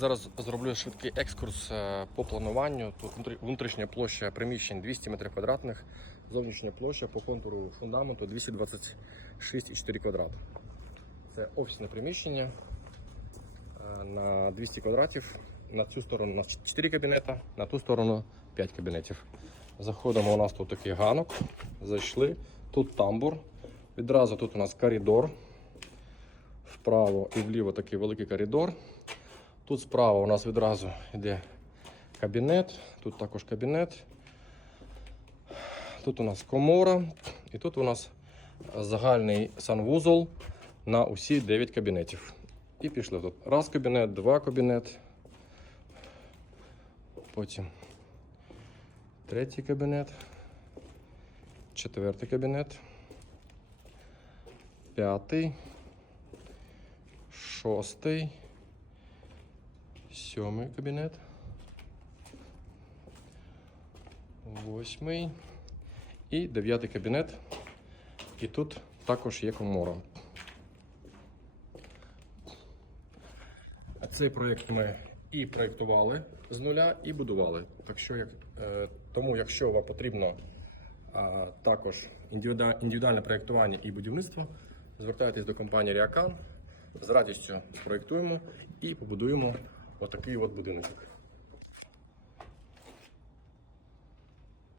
Зараз зроблю швидкий екскурс е, по плануванню. Тут внутрішня площа приміщень 200 метрів квадратних, зовнішня площа по контуру фундаменту 226,4 квадрат. Це офісне приміщення е, на 200 квадратів. На цю сторону у нас 4 кабінета, на ту сторону 5 кабінетів. Заходимо, у нас тут такий ганок. Зайшли. Тут тамбур. Відразу тут у нас коридор. Вправо і вліво такий великий коридор. Тут справа у нас відразу йде кабінет, тут також кабінет. Тут у нас комора, і тут у нас загальний санвузол на усі 9 кабінетів. І пішли тут. Раз кабінет, два кабінет. Потім третій кабінет, четвертий кабінет, п'ятий, шостий. Сьомий кабінет. Восьмий. І дев'ятий кабінет. І тут також є комора. Цей проєкт ми і проєктували з нуля, і будували. Так що, як, е, тому, якщо вам потрібно а, також індивідуальне проєктування і будівництво, звертайтесь до компанії Ріакан. З радістю спроєктуємо і побудуємо отакий от будиночок.